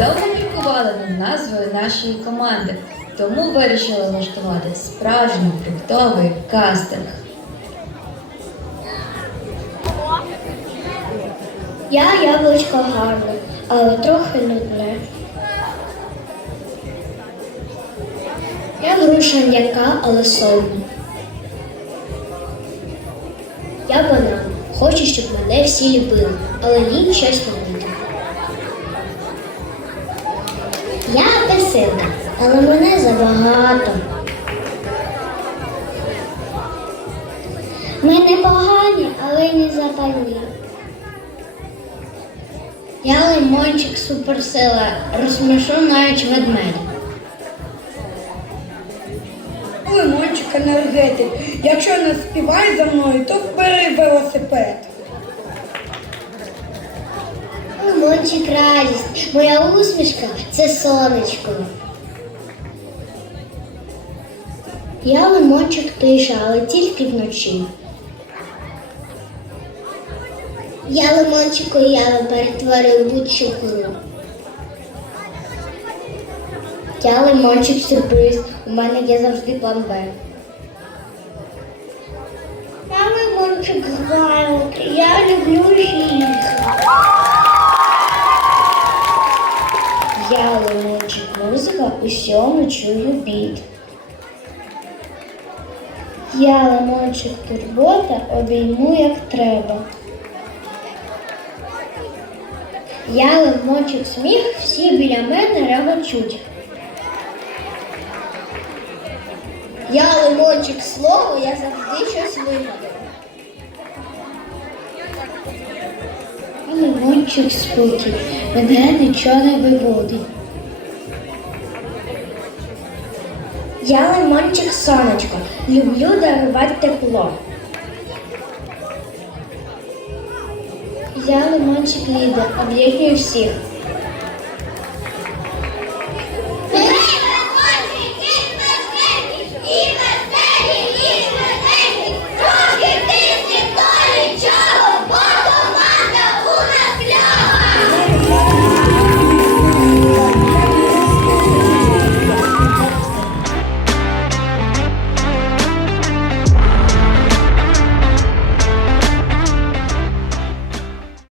довго міркували над назвою нашої команди, тому вирішили влаштувати справжній фруктовий кастинг. Я яблучко гарне, але трохи нудне. Я груша м'яка, але солодна. Я банан. Хочу, щоб мене всі любили, але лінь щось робити. Я апельсинка, але мене забагато. Ми не погані, але не запальні. Я лимончик суперсила, розсмішу навіть ведмедя. Лимончик енергетик. Якщо не співай за мною, то бери велосипед. Лимончик радість, моя усмішка це сонечко. Я лимончик тиша, але тільки вночі. Я лимончик уяви перетворив будь-що в. Я лимончик сюрприз, у мене є завжди план Б. Я лимончик грайлик, я люблю жінку. Я лимончик музика, усьому чую біт. Я лимончик турбота, обійму як треба. Я лимончик сміх, всі біля мене регочуть. Я лимончик слово, я завжди щось вигадаю. Лимончик спокій, мене нічого не виводить. Я лимончик сонечко, люблю дарувати тепло. Я лимончик лідер, об'єдную всіх.